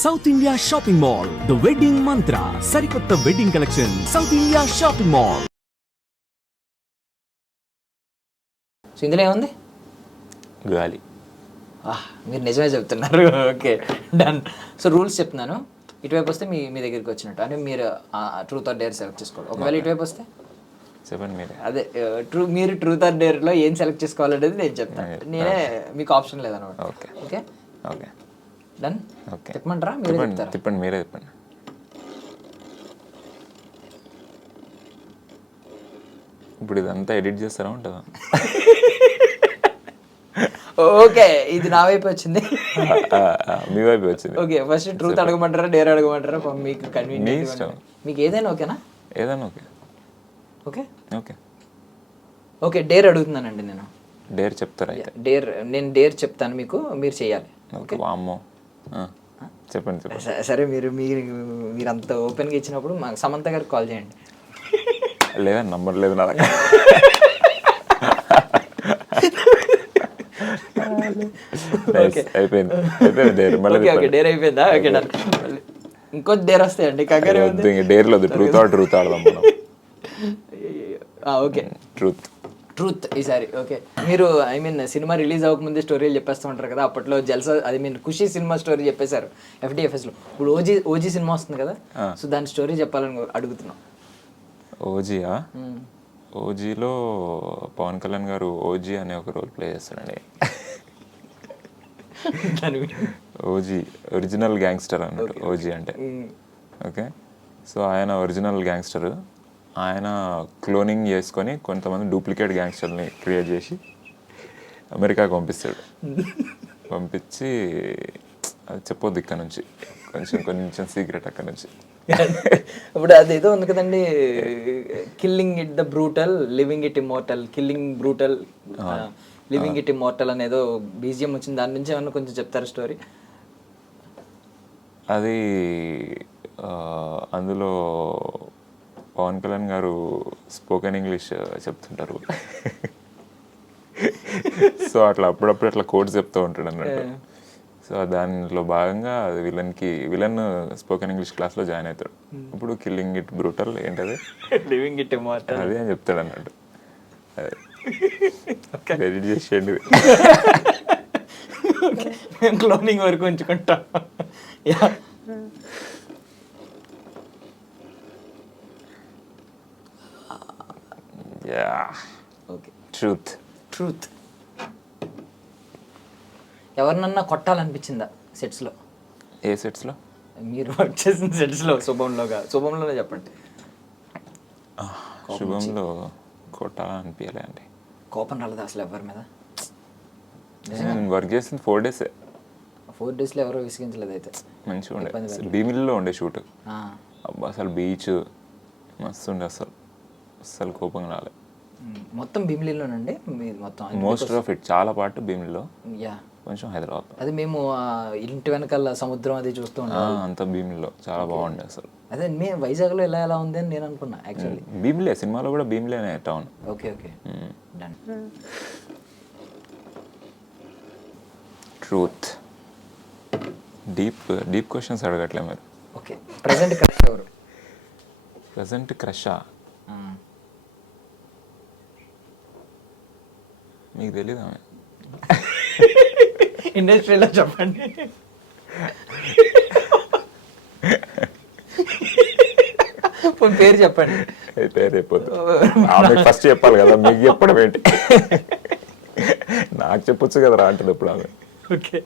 South India shopping mall, the wedding మంత్ర, సరికొత్త wedding collection, south India shopping mall. So ఇందులో ఏముంది? గాలి. మీరు నిజమే చెప్తున్నారు. Okay, done. సో రూల్స్ చెప్తున్నాను, ఇటువైపు వస్తే మీ మీ దగ్గరికి వచ్చినట్టు, అంటే మీరు ట్రూత్ ఆర్ డేర్ సెలెక్ట్ చేసుకోవాలి. ఒకవేళ ఇటువైపు వస్తే చెప్పండి మీరే. అదే మీరు ట్రూత్ ఆర్ డేర్లో ఏం సెలెక్ట్ చేసుకోవాలనేది నేను చెప్తాను, నేనే మీకు ఆప్షన్ లేదనమాట. Okay okay okay done. Okay చెప్పమంటారా? మీరు చెప్తారా? చెప్పండి, మీరే చెప్పండి. ఇప్పుడు ఇదంతా ఎడిట్ చేస్తారా ఉంటుందా? ఓకే, ఇది నా వైపు వచ్చింది, మీ వైపు వచ్చింది. ఓకే, ఫస్ట్ ట్రూత్ అడగమంటారా, డేర్ అడగమంటారా? మీకు కన్వీనియంట్, ఇష్టం. మీకు ఏదైనా ఓకేనా? ఏదైనా okay. Okay okay okay dare అడుగుతున్నానండి నేను. డేర్ చెప్తారా అయితే? డేర్, నేను డేర్ చెప్తాను మీకు, మీరు చేయాలి. ఓకే, వామ్మో. చెప్పండి చెప్పండి. సరే, మీరు మీరు మీరు అంత ఓపెన్గా ఇచ్చినప్పుడు మాకు సమంత గారికి కాల్ చేయండి. లేదా నంబర్ లేదు నా దగ్గర. అయిపోయింది అయిపోయింది డేర్. మళ్ళీ ఓకే డేర్ అయిపోయిందా? Okay done. ఇంకో డేర్ వస్తాయండి, కంగారు. డేర్లో ట్రూత్ ఆర్ ట్రూత్ ఆడదాం మనం. ఓకే ట్రూత్ ట్రూత్ ఈసారి. ఓకే, మీరు ఐ మీన్ సినిమా రిలీజ్ అవ్వకముందే స్టోరీలు చెప్పేస్తూ ఉంటారు కదా, అప్పట్లో Jalsa, I mean Kushi cinema story చెప్పేశారు FDFSలో. ఇప్పుడు ఓజీ సినిమా వస్తుంది కదా, సో దాని స్టోరీ చెప్పాలని అడుగుతున్నాం. ఓజీయా? ఓజీలో పవన్ కళ్యాణ్ గారు ఓజీ అనే ఒక రోల్ ప్లే చేస్తారండి. ఓజీ ఒరిజినల్ గ్యాంగ్స్టర్ అన్నట్టు ఓజీ అంటే. ఓకే, సో ఆయన ఒరిజినల్ గ్యాంగ్స్టర్, ఆయన క్లోనింగ్ చేసుకొని కొంతమంది డూప్లికేట్ గ్యాంగ్స్టర్ని క్రియేట్ చేసి అమెరికాకి పంపిస్తాడు. పంపించి అది చెప్పొద్దు ఇక్కడ నుంచి, కొంచెం సీక్రెట్ అక్కడ నుంచి. ఇప్పుడు అదేదో ఉంది కదండి, killing it the brutal, living it immortal, killing brutal, living it immortal అనేదో బీజిఎం వచ్చింది, దాని నుంచి ఏమన్నా కొంచెం చెప్తారా స్టోరీ? అది అందులో పవన్ కళ్యాణ్ గారు స్పోకెన్ ఇంగ్లీష్ చెప్తుంటారు. సో అట్లా అప్పుడప్పుడు అట్లా కోడ్స్ చెప్తూ ఉంటాడు అన్నట్టు. సో దానిలో భాగంగా అది విలన్ స్పోకెన్ ఇంగ్లీష్ క్లాస్లో జాయిన్ అవుతాడు. ఇప్పుడు కిల్లింగ్ ఇట్ బ్రూటల్ ఏంటది, లివింగ్ ఇట్ ఇమ్మోర్టల్ అది అని చెప్తాడు అన్నట్టు. ఎడిట్ చేసేయండి, మేము క్లోనింగ్ వరకు ఉంచుకుంటాం. Okay, truth truth. ఎవరినన్నా కొట్టాలనిపించిందా సెట్స్లో? ఏ సెట్స్లో? మీరు వర్క్ చేసిన సెట్స్లో. శుభంలోనే చెప్పండి. శుభంలో కొట్టాలనిపించలే అండి. కోపం రాలేదు అసలు ఎవరి మీద? నేను వర్క్ చేసింది 4 days. 4 daysలో ఎవరో విసిగించలేదు అయితే? మంచిగా ఉండే, భీమిలిలో ఉండే షూట్. అబ్బా అసలు బీచ్ మస్తు ఉండే, అసలు కోపం రాలే. మొత్తం భీమిలిలోనండి మొత్తం? మోస్ట్ ఆఫ్ ఇట్, చాలా పార్ట్ భీమిలిలో, యా కొంచెం హైదరాబాద్. అది మేము ఇంటి వెనకాల సముద్రం అది చూస్తూ ఉంటాం, అంతా భీమిలిలో చాలా బాగుండే అసలు. అదే మేము వైజాగ్లో ఎలా ఉంది అని నేను అనుకున్నా యాక్చువల్లీ. భీమిలే, సినిమాలో కూడా భీమిలేనే town. Okay okay done. Truth. Deep questions అడగట్లే మీరు. ఓకే, ప్రెసెంట్ క్రష్ ఎవరు? ప్రెసెంట్ క్రషా? మీకు తెలీదా? ఇండస్ట్రీలో చెప్పండి. పేరు చెప్పండి. పేరు చెప్పొద్దు, ఆమె ఫస్ట్ చెప్పాలి కదా, మీకు చెప్పడం ఏంటి? నాకు చెప్పొచ్చు కదా రా అంటుంది ఇప్పుడు ఆమె. ఓకే,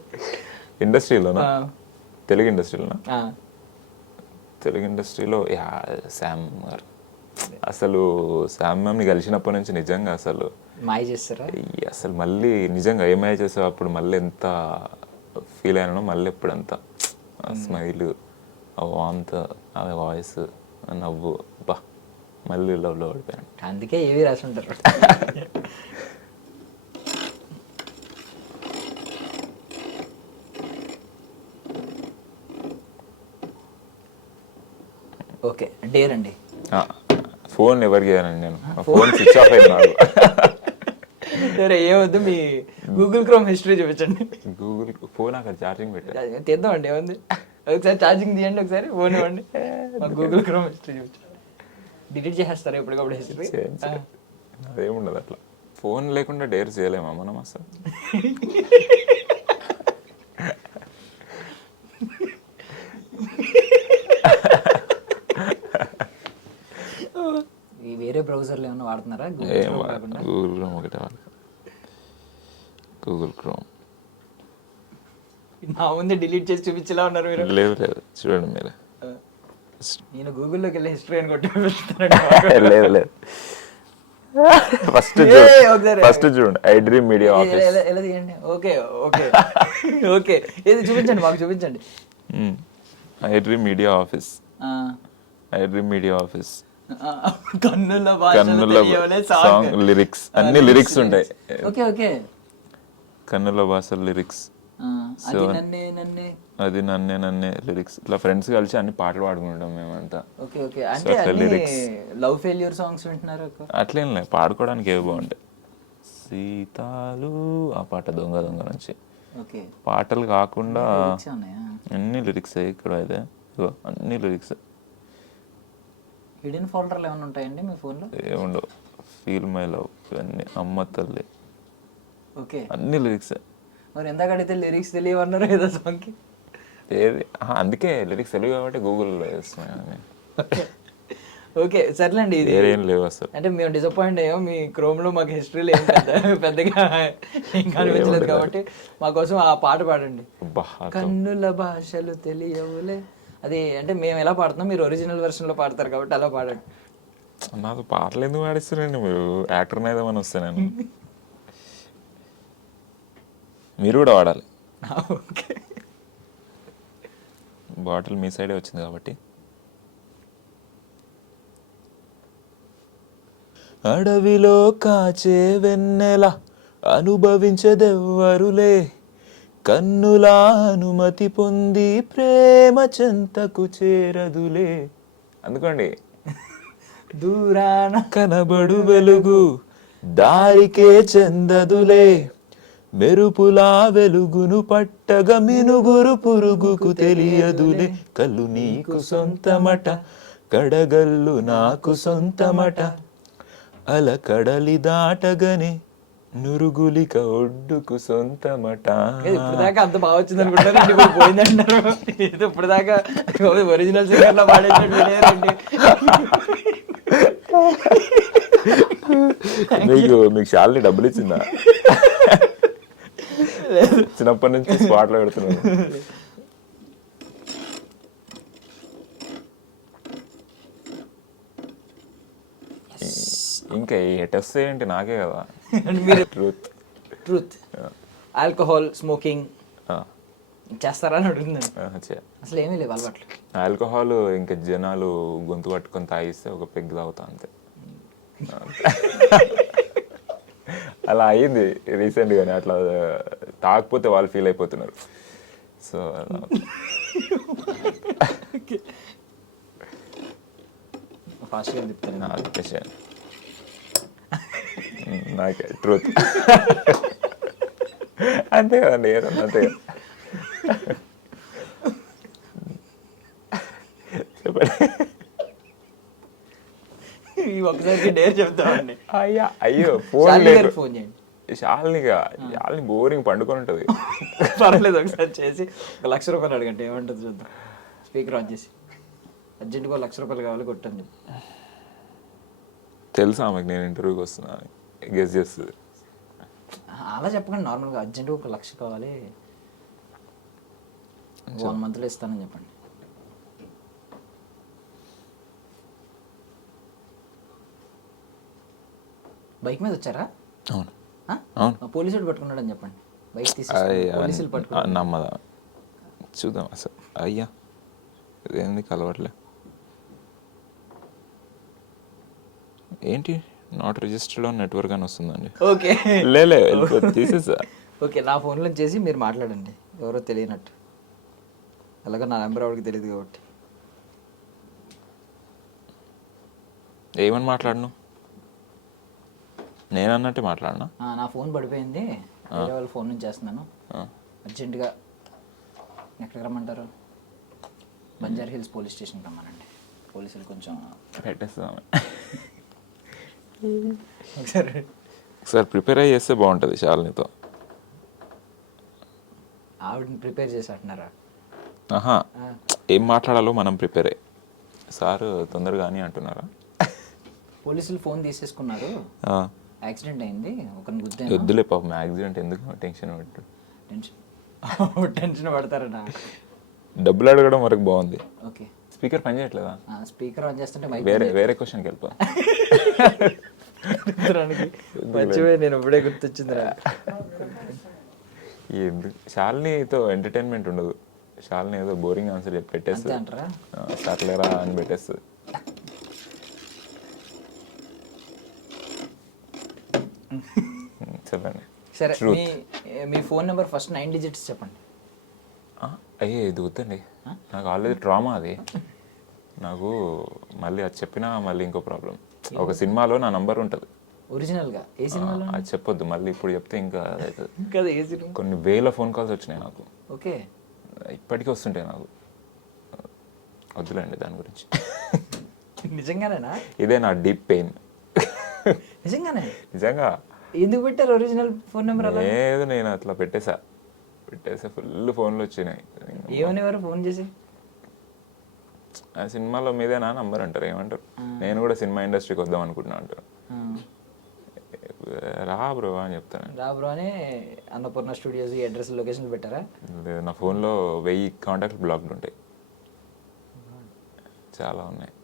ఇండస్ట్రీలోనా? తెలుగు ఇండస్ట్రీలోనా? తెలుగు ఇండస్ట్రీలో శామ్ గారు. అసలు శామ్ మ్యామ్ని కలిసినప్పటి నుంచి నిజంగా అసలు మాయ చేస్తారా? అసలు మళ్ళీ నిజంగా ఏమాయ చేసావు అప్పుడు, మళ్ళీ ఎంత ఫీల్ అయినానో మళ్ళీ ఎప్పుడు అంత స్మైల్, ఆ వాంత్, ఆమె వాయిస్, నవ్వు, బా మళ్ళీ లవ్లో పడిపోయాను. అందుకే ఏవి రాసి ఉంటారు. ఓకే, డేర్ అండి. ఫోన్ ఎవరికి చేయనండి నేను, ఫోన్ స్విచ్ ఆఫ్ అయింది నాకు. సరే ఏమొద్దు, మీ గూగుల్ క్రోమ్ హిస్టరీ చూపించండి. గూగుల్ ఫోన్ అక్కడ ఛార్జింగ్ పెట్టాను, తీద్దామండి, ఏముంది. ఒకసారి ఛార్జింగ్ తీయండి, ఒకసారి ఫోన్ ఇవ్వండి, గూగుల్ క్రోమ్ హిస్టరీ చూపించు. డిలీట్ చేసేస్తారా ఎప్పటికప్పుడు హిస్టరీ? అదేముండదు అట్లా. ఫోన్ లేకుండా డేర్ చేయలేమా మనం అసలు? ఈ వేరే బ్రౌజర్లు ఏమన్నా వాడుతున్నారా? గూగుల్ క్రోమ్ ఒకటే వాడు. గూగుల్ క్రోమ్ నా ముందే డిలీట్ చేసి చూపించేలా ఉన్నారు మీరు. లేదు లేదు, చూడండి మీరు. నేను గూగుల్లోకి వెళ్ళి హిస్టరీ అని కొట్టి లేదు లేదు, ఫస్ట్ చూడండి. I dream media office. ఎలా తీయండి? ఓకే ఓకే ఓకే, ఏది చూపించండి, మాకు చూపించండి. I dream media office. I dream media office. కన్నుల సాంగ్ లిరిక్స్, అన్ని లిరిక్స్ ఉంటాయి. ఓకే ఓకే, కన్నుల భాష లిరిక్స్. అది నన్నే నన్నే లిరిక్స్. ఇట్లా ఫ్రెండ్స్ కలిసి అన్ని పాటలు పాడుకుంటాం మేమంతా. ఓకే ఓకే, అంటే లిరిక్స్ లవ్ ఫెయిల్యూర్ సాంగ్స్ వింటున్నారు? అట్లేం లేదు, పాడుకోవడానికి ఏవి బాగుంటాయి. సీతాలు ఆ పాట దొంగ దొంగ నుంచి. ఓకే, పాటలు కాకుండా అన్ని లిరిక్స్ ఇక్కడ అయితే అన్ని లిరిక్స్. హిడెన్ ఫోల్డర్లు ఏమైనా ఉంటాయండి మీ ఫోన్లో? ఏముండవు. ఫీల్ మై లవ్, ఇవన్నీ, అమ్మ తల్లి, ఓకే, అన్ని లిరిక్స్. మరి ఎందాక అడిగితే లిరిక్స్ తెలియవన్నారు ఏదో సాంగ్కి. ఏది, అందుకే లిరిక్స్ తెలియదు కాబట్టి గూగుల్లో వేస్తున్నాను. ఓకే సర్లేండి, ఇది ఏం లేవు అసలు. అంటే మేము డిసప్పాయింట్ అయ్యాం, మీ క్రోమ్లో మాకు హిస్టరీలో ఏం పెద్దగా ఏం కనిపించలేదు కాబట్టి మా కోసం ఆ పాట పాడండి. కన్నుల భాషలు తెలియవులే. అది అంటే మేము ఎలా పాడుతున్నాం, మీరు ఒరిజినల్ వెర్షన్లో పాడతారు కాబట్టి అలా పాడండి. నాకు పాటలు ఎందుకు పాడిస్తారండి మీరు? యాక్టర్ని అయిదామని వస్తే నేను. మీరు కూడా వాడాలి. ఓకే, బాటిల్ మీ సైడే వచ్చింది కాబట్టి. అడవిలో కాచే వెన్నెల అనుభవించదెవ్వరులే, కన్నుల అనుమతి పొంది ప్రేమ చెంతకు చేరదులే. అందుకోండి. దూరాన కనబడు వెలుగు దారికే చెందదులే, మెరుపులా వెలుగును పట్టగ మినుగురు పురుగుకు తెలియదులే. కళ్ళు నీకు సొంతమట, కడగల్లు నాకు సొంతమట, అల కడలి దాటగనే నురుగులిక ఒడ్డుకు సొంతమట. ఇప్పుడు దాకా అంత బాగా వచ్చింది అనుకుంటారు, ఇప్పుడు పోయిందంటారు. ఇప్పుడు దాకా ఒరిజినల్ సింగర్లో పాడేటండి. మీకు శాలిని డబ్బులు ఇచ్చిందా? చిన్నప్పటి నుంచి స్పాట్లో పెడుతున్నాను. ఇంకా టెస్ట్ ఏంటి నాకే కదా. ట్రూత్ ట్రూత్ ఆల్కహాల్ స్మోకింగ్ చేస్తారా అని అడుగుతున్నాను. అసలు ఏమీ లేవు అలవాట్లు. ఆల్కహాల్ ఇంకా జనాలు గొంతు పట్టుకొని తాగిస్తే ఒక పెగ్ తాగుతా అంతే. అలా అయ్యింది రీసెంట్గానే. అట్లా తాగకపోతే వాళ్ళు ఫీల్ అయిపోతున్నారు. సో ఫాస్ట్గా చెప్తాను. నాకే ట్రూత్ అంతే కదండి, ఏదన్నా అంతే కదా. చెప్పండి. ఒకసారి డేర్ చెప్తామండి. అయ్యో ఫోన్ చేయండి. శాలిని బోరింగ్ పండుకొని ఉంటుంది. పర్లేదు, ఒకసారి చేసి ₹1,00,000 అడగండి, ఏమంటుంది చూద్దాం. స్పీకర్ ఆన్ చేసి అర్జెంట్గా ₹1,00,000 కావాలి కొట్టండి. తెలుసా ఆమెకు నేను ఇంటర్వ్యూకి వస్తున్నా గెస్ చేస్తుంది. అలా చెప్పకండి, నార్మల్గా అర్జెంట్గా ₹1,00,000 కావాలి, 1 monthలో ఇస్తానని చెప్పండి. బైక్ మీద వచ్చారా? అవును అవును, పోలీసుడు పట్టుకున్నాడు అని చెప్పండి. బైక్ పోలీసులు పట్టుకున్నాడు. నమ్మదా? చూద్దాం అసలు. అయ్యా ఏంది కలవట్లే. ఏంటి నాట్ రిజిస్టర్డ్ ఆన్ నెట్వర్క్ అని వస్తుందండి. ఓకే లేలే తీసేసా. ఓకే, నా ఫోన్లో చేసి మీరు మాట్లాడండి, ఎవరో తెలియనట్టు. అలాగే నా నెంబర్ ఎవరికి తెలియదు కాబట్టి. ఏమని మాట్లాడను? నేను అన్నట్టే మాట్లాడనా? నా ఫోన్ పడిపోయింది, వేరే వాళ్ళ ఫోన్ నుంచి చేస్తున్నాను, అర్జెంటుగా ఎక్కడికి రమ్మంటారు? బంజారా హిల్స్ పోలీస్ స్టేషన్కి రమ్మానండి. పోలీసులు కొంచెం పెట్టేస్తాం. ఒకసారి ఒకసారి ప్రిపేర్ అయ్యి చేస్తే బాగుంటుంది శాలినితో. ఆవిడని ప్రిపేర్ చేసి అంటున్నారా? ఆహా, ఏం మాట్లాడాలో మనం ప్రిపేర్ అయ్యి. సార్ తొందరగా అని అంటున్నారా? పోలీసులు ఫోన్ తీసేసుకున్నారు, యాక్సిడెంట్ అయింది, ఒకరిని గుద్దే. వద్దులే పాపం, యాక్సిడెంట్ ఎందుకు టెన్షన్ పెట్టు. టెన్షన్ పడతారనా? డబ్బులు అడగడం వరకు బాగుంది. ఓకే, స్పీకర్ పని చేయట్లేదా? స్పీకర్ ఆన్ చేస్తుంటే వేరే క్వశ్చన్కి వెళ్ళిపో. మర్చిపోయి నేను ఇప్పుడే గుర్తొచ్చిందిరా. ఎందుకు శాలినితో ఎంటర్టైన్మెంట్ ఉండదు. శాలిని ఏదో బోరింగ్ ఆన్సర్ చెప్పి పెట్టేస్తుంది అంటారా? సర్లేరా అని పెట్టేస్తుంది. చెప్పండి. సరే, మీ ఫోన్ నెంబర్ ఫస్ట్ 9 digits చెప్పండి. అయ్యే ఇది వద్దండి, నాకు ఆల్రెడీ ట్రామా అది. నాకు మళ్ళీ అది చెప్పినా మళ్ళీ ఇంకో ప్రాబ్లం. ఒక సినిమాలో నా నంబర్ ఉంటుంది ఒరిజినల్గా. ఏ సినిమాలో? అది చెప్పొద్దు మళ్ళీ, ఇప్పుడు చెప్తే ఇంకా అవుతుంది. కదా, ఏ సినిమా? కొన్ని వేల ఫోన్ కాల్స్ వచ్చినాయి నాకు. ఓకే, ఇప్పటికీ వస్తుంటాయి నాకు. వద్దులేండి దాని గురించి. నిజంగానేనా? ఇదే నా డీప్ పెయిన్. నిజంగానే? నిజంగా. ఎందుకు పెట్టారు ఒరిజినల్ ఫోన్ నెంబర్ అలా? లేదు, నేను అట్లా పెట్టేసా ఫుల్ ఫోన్లు వచ్చినాయి. ఏమనేవారు ఫోన్ చేసి? ఆ సినిమాలో మీదేనా నంబర్ అంటారు, ఏమంటారు? నేను కూడా సినిమా ఇండస్ట్రీకి వద్దాం అనుకుంటున్నా అంటారు. రా బ్రో అని చెప్తాను. రా బ్రో అని అన్నపూర్ణ స్టూడియోస్ అడ్రస్ లొకేషన్ పెట్టారా? లేదు, నా ఫోన్లో 1000 కాంటాక్ట్లు బ్లాక్డ్ ఉంటాయి, చాలా ఉన్నాయి.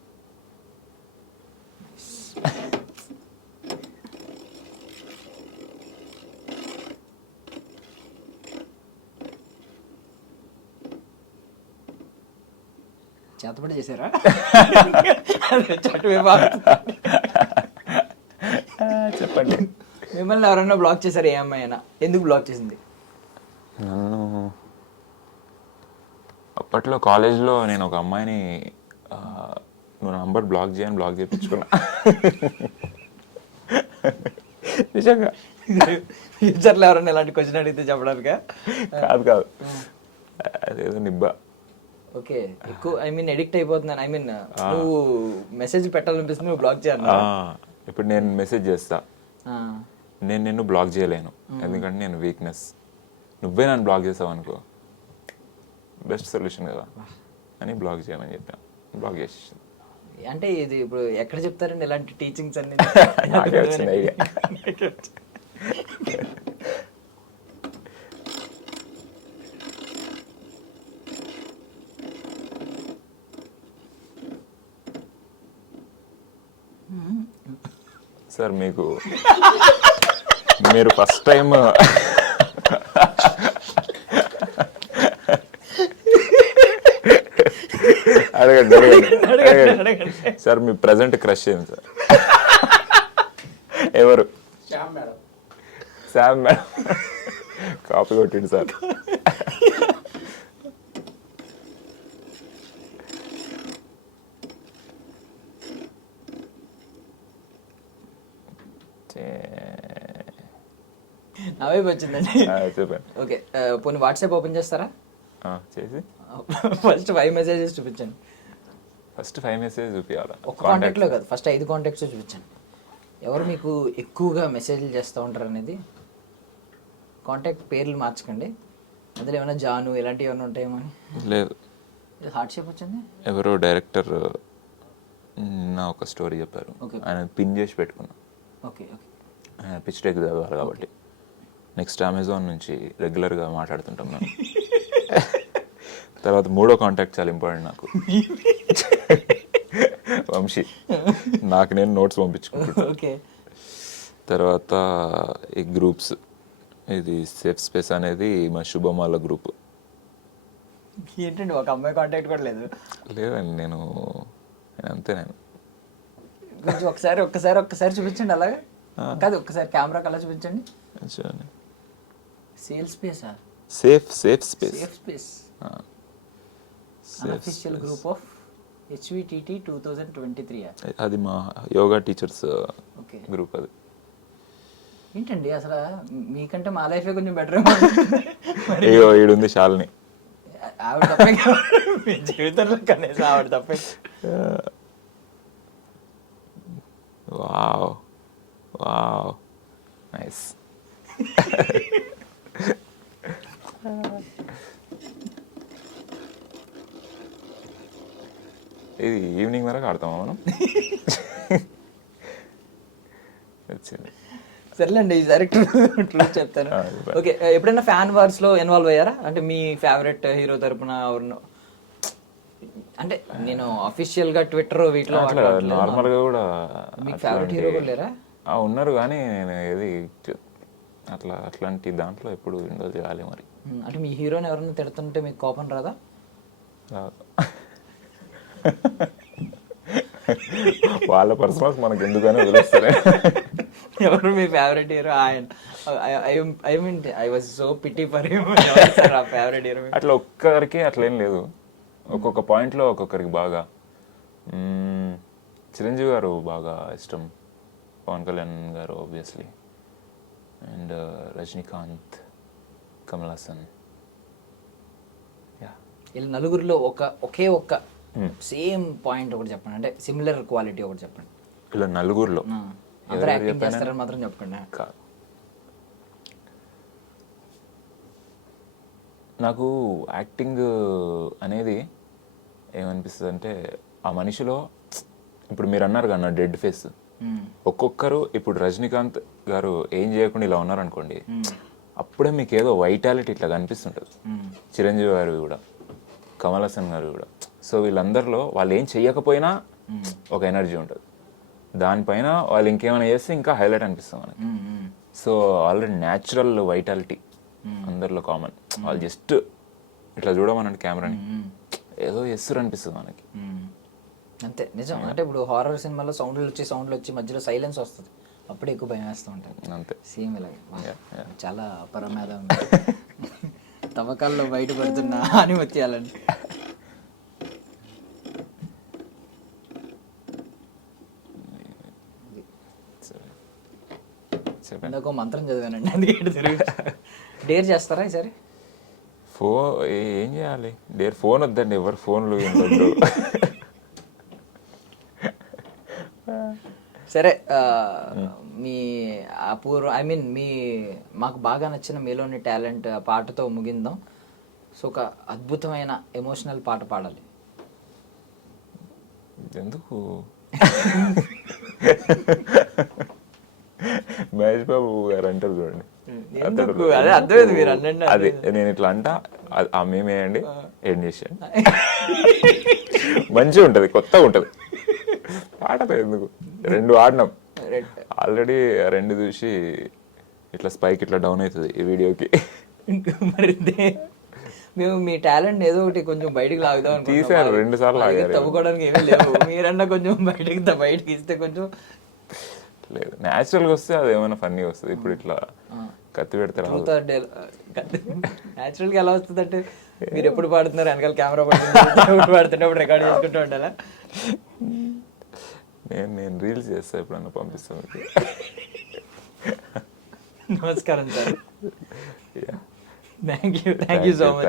చేతపడి చేశారా? చెప్పండి. మిమ్మల్ని ఎవరైనా బ్లాక్ చేశారు? ఏ అమ్మాయి అయినా? ఎందుకు బ్లాక్ చేసింది? నన్ను అప్పట్లో కాలేజ్లో నేను ఒక అమ్మాయిని నువ్వు నంబర్ బ్లాక్ చేయించుకున్నా. నిజంగా. ఫ్యూచర్లో ఎవరైనా ఇలాంటి క్వశ్చన్ అడిగితే చెప్పడానికా? కాదు, అదేదో నిబ్బా. ఓకే, ఎక్కువ ఎడిక్ట్ అయిపోతున్నాను. నువ్వు మెసేజ్ పెట్టాలనిపిస్తుంది, నువ్వు బ్లాక్ చేయాలి. ఇప్పుడు నేను మెసేజ్ చేస్తా, నేను నిన్ను బ్లాక్ చేయలేను, ఎందుకంటే నేను వీక్నెస్. నువ్వే నన్ను బ్లాక్ చేసావు అనుకో, బెస్ట్ సొల్యూషన్ కదా అని బ్లాక్ చేయమని చెప్పాను. బ్లాక్ చేసేసింది. అంటే ఇది ఇప్పుడు ఎక్కడ చెప్తారండి ఇలాంటి టీచింగ్స్ అన్ని? నాకే వచ్చింది ఐడియా. సార్ మీరు ఫస్ట్ టైం అడగండి. సార్ మీ ప్రజెంట్ క్రష్ ఏంది సార్? ఎవరు? Sam madam. కాపీ కొట్టిండు సార్. నా వైపు వచ్చిందండి. చెప్పండి. ఓకే, పోనీ వాట్సాప్ ఓపెన్ చేస్తారా? చేసి ఫస్ట్ 5 మెసేజెస్ చూపించండి. ఫస్ట్ 5 మెసేజ్ చూపించాలా? ఒక కాంటాక్ట్లో కాదు, ఫస్ట్ 5 కాంటాక్ట్స్ చూపించండి. ఎవరు మీకు ఎక్కువగా మెసేజ్లు చేస్తూ ఉంటారు అనేది. కాంటాక్ట్ పేర్లు మార్చకండి, అందులో ఏమైనా జాను ఇలాంటివి ఏమైనా ఉంటాయేమో అని. లేదు, హార్ట్ షేప్ వచ్చింది. ఎవరో డైరెక్టర్ నా ఒక స్టోరీ చెప్పారు, ఆయన పిన్ చేసి పెట్టుకున్నా. ఓకే ఓకే, ఆయన పిచ్ టెక్ చదవాలి కాబట్టి. నెక్స్ట్ అమెజాన్ నుంచి రెగ్యులర్గా మాట్లాడుతుంటాం మేము. తర్వాత 3వ కాంటాక్ట్ చాలా ఇంపార్టెంట్ నాకు, వంశీ. నాకు నేను నోట్స్ పంపించుకుంటాను. ఓకే, తర్వాత ఈ గ్రూప్స్, ఇది సేఫ్ స్పేస్ అనేది మా శుభమాల గ్రూప్. ఏంటండి ఒక అమ్మాయి కాంటాక్ట్ కూడా లేదు? లేదండి, నేను అంతే. నేను కొంచెం ఒక్కసారి చూపించండి అలాగే. కాదు, ఒక్కసారి కెమెరాకి అలా చూపించండి. సేల్ స్పేసా? Safe space. Safe space official group of HVTT 2023. అది మా యోగా టీచర్స్ గ్రూప్. అది ఏంటండి అసలు మీకంటే మా లైఫే కొంచెం బెటర్. ఈడుంది శాలిని. ఆవిడ తప్పే మీ జీవితంలో కనీసం ఆవిడ తప్పే. Wow wow nice. ఇది ఈవినింగ్ వరకు ఆడతామా మనం? వచ్చింది. సర్లేండి ఈసారి ట్రూత్ చెప్తాను. ఓకే, ఎప్పుడైనా ఫ్యాన్ వార్స్ లో ఇన్వాల్వ్ అయ్యారా? అంటే మీ ఫేవరెట్ హీరో తరపున ఎవరినో, అంటే నేను అఫీషియల్ గా ట్విట్టర్ వీటిలో నార్మల్ గా కూడా మీకు ఫేవరెట్ హీరో కూడా లేరా? ఉన్నారు కానీ నేను ఏది అట్లాంటి దాంట్లో ఎప్పుడు ఇన్వాల్వ్ చేయాలి మరి. అంటే మీ హీరోని ఎవరైనా తిడుతుంటే మీకు కోపం రాదా? వాళ్ళ పర్సనల్స్ మనకు ఎందుకని వదిలేస్తారు. ఎవరు మీ favourite hero? I was so pity for him. ఆ ఫేవరెట్ హీరో అట్లా ఒక్కరికి అట్లేం లేదు, ఒక్కొక్క పాయింట్లో ఒక్కొక్కరికి బాగా. చిరంజీవి గారు బాగా ఇష్టం, పవన్ కళ్యాణ్ గారు ఆబ్వియస్లీ, అండ్ రజనీకాంత్, కమల్ హాసన్. వీళ్ళ నలుగురిలో ఒకే ఒక్క సేమ్ పాయింట్ ఒకటి చెప్పండి, అంటే సిమిలర్ క్వాలిటీ ఒకటి చెప్పండి. ఇలా నలుగురిలో అందరూ యాక్టింగ్ చేస్తారని మాత్రం చెప్పండి. నాకు యాక్టింగ్ అనేది ఏమనిపిస్తుంది అంటే, ఆ మనిషిలో ఇప్పుడు మీరు అన్నారు కదా డెడ్ ఫేస్, ఒక్కొక్కరు ఇప్పుడు రజనీకాంత్ గారు ఏం చేయకుండా ఇలా ఉన్నారనుకోండి, అప్పుడే మీకు ఏదో వైటాలిటీ ఇట్లా కనిపిస్తుంటుంది. చిరంజీవి గారు కూడా, కమల్ హాసన్ గారు కూడా. సో వీళ్ళందరిలో వాళ్ళు ఏం చెయ్యకపోయినా ఒక ఎనర్జీ ఉంటుంది, దానిపైన వాళ్ళు ఇంకేమైనా చేస్తే ఇంకా హైలైట్ అనిపిస్తుంది మనకి. సో ఆల్రెడీ న్యాచురల్ వైటాలిటీ అందరిలో కామన్. వాళ్ళు జస్ట్ ఇట్లా చూడమనండి కెమెరాని, ఏదో చేస్తారు అనిపిస్తుంది మనకి. అంతే నిజం. అంటే ఇప్పుడు హారర్ సినిమాలో సౌండ్లు వచ్చి మధ్యలో సైలెన్స్ వస్తుంది, అప్పుడే ఎక్కువ భయం వేస్తూ ఉంటుంది. అంతే, సేమ్ ఇలాగే. చాలా అపరమేద తవ్వకాల్లో బయటపడుతున్నా అని వచ్చేయాలండి. ఇందాక మంత్రం చదివానండి, అందుకే తిరిగి. డేర్ చేస్తారా ఈసారి? ఏం చేయాలి? డేర్ ఫోన్ వద్దండి, ఎవరు ఫోన్లు వద్దు. సరే, మీ అపూర్వ మీ మాకు బాగా నచ్చిన మీలోని టాలెంట్ పాటతో ముగిందాం. సో ఒక అద్భుతమైన ఎమోషనల్ పాట పాడాలి. ఎందుకు? మహేష్ బాబు గారు అంటారు చూడండి, అదే నేను ఇట్లా అంటా, ఆ మేమేయండి ఏం చేసాను, మంచిగా ఉంటుంది, కొత్తగా ఉంటుంది. పాటతో ఎందుకు, 2 ఆడినాం ఆల్రెడీ, 2 చూసి ఇట్లా స్పైక్ ఇట్లా డౌన్ అవుతుంది ఈ వీడియోకి. మరి మేము మీ టాలెంట్ ఏదో ఒకటి కొంచెం బయటకు లాగుదాం తీసారు, 2 సార్లు లాగారు. తవ్వుకోవడానికి ఏమీ లేవు, మీరన్నా కొంచెం బయటకి ఇస్తే కొంచెం. లేదు, న్యాచురల్గా వస్తే అది ఏమైనా ఫన్నీగా వస్తుంది. ఇప్పుడు ఇట్లా కత్తి పెడితే న్యాచురల్గా ఎలా వస్తుంది అంటే, మీరు ఎప్పుడు పాడుతున్నారు వెనకాల కెమెరా పాడుతున్నప్పుడు రికార్డ్ చేసుకుంటూ ఉండాలా? నేను రీల్స్ చేస్తా, ఎప్పుడన్నా పంపిస్తాను. నమస్కారం sir. Thank you so much.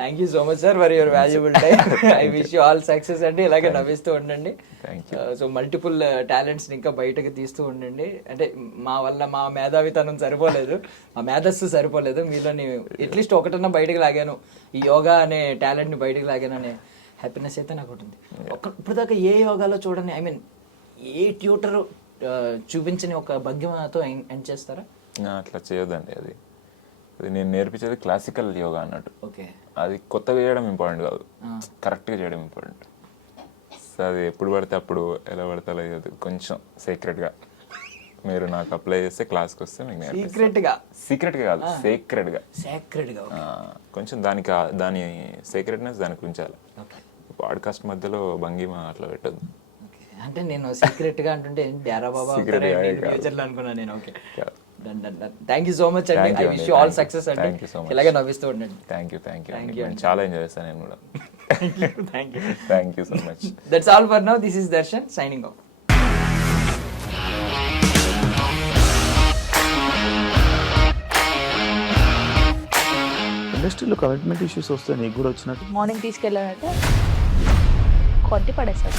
Thank you so much sir for your valuable time. I wish you all success అండి, ఇలాగే నవ్విస్తూ ఉండండి. సో మల్టిపుల్ టాలెంట్స్ ఇంకా బయటకు తీస్తూ ఉండండి. అంటే మా వల్ల మా మేధావితనం సరిపోలేదు, మా మేధస్సు సరిపోలేదు, మీలోని అట్లీస్ట్ ఒకటన్నా బయటకు లాగాను, ఈ యోగా అనే టాలెంట్ ని బయటకు లాగాను అనే హ్యాపీనెస్ అయితే నాకు ఉంటుంది. ఇప్పుడు దాకా ఏ యోగాలో చూడండి, ఏ ట్యూటర్ చూపించని ఒక భంగిమతో ఎండ్ చేస్తారా? అట్లా చేయొద్దండి, అది నేను నేర్పించేది క్లాసికల్ యోగా అన్నట్టు. ఓకే, అది కొత్తగా చేయడం ఇంపార్టెంట్ కాదు, కరెక్ట్గా చేయడం ఇంపార్టెంట్. సో అది ఎప్పుడు పడితే అప్పుడు ఎలా పడితే అలా చేయదు, కొంచెం సీక్రెట్గా. మీరు నాకు అప్లై చేస్తే క్లాస్కి వస్తే మీకు సీక్రెట్గా కాదు, సేక్రెట్గా కొంచెం దాని సీక్రెట్నెస్ దానికి ఉంచాలి. పాడ్కాస్ట్ మధ్యలో భంగిమ అట్లా పెట్టద్దు. అంటే నేను సీక్రెట్ గా అంటుంటే డేరా బాబా ఫ్యూచర్ లో అనుకున్నాను నేను. Okay, thank you so much అండి. I wish you all success అండి, ఇలాగే నవ్విస్తూ ఉండండి. థ్యాంక్ యూ, చాలా ఎంజాయ్ చేస్తాను నేను కూడా. Thank you so much. That's all for now. This is Darshan signing off. ఇండస్ట్రీలో కమిట్మెంట్ ఇష్యూస్ వస్తే నీకు కూడా వచ్చినట్టు మార్నింగ్ తీసుకెళ్ళాడంటే కొట్టి పడేస్తాడు.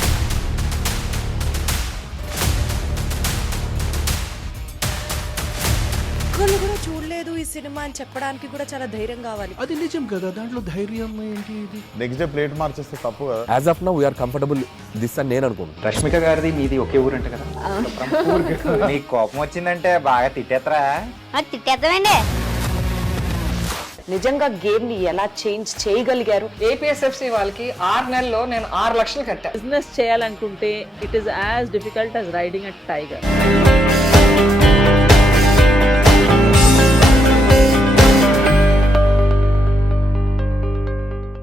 ఒక్కళ్ళు కూడా చూడలేదు ఈ సినిమా అని చెప్పడానికి కూడా చాలా ధైర్యం కావాలి. అది నిజం కదా, దాంట్లో ధైర్యం ఏంటి? ఇది నెక్స్ట్ డే ప్లేట్ మార్చేస్తే తప్పు కదా. As of now we are comfortable this అని నేను అనుకుంటున్నాను. రష్మిక గారిది మీది ఒకే ఊరంట కదా? నీకు కోపం వచ్చిందంటే బాగా తిట్టేత్తరా? తిట్టేద్దామండి. నిజంగా గేమ్ ని ఎలా చేంజ్ చేయగలిగారు? ఏపీఎస్ఎఫ్సి వాళ్ళకి 6 నెలల్లో నేను 6 లక్షలు కట్టా. బిజినెస్ చేయాలనుకుంటే it is as difficult as riding a tiger.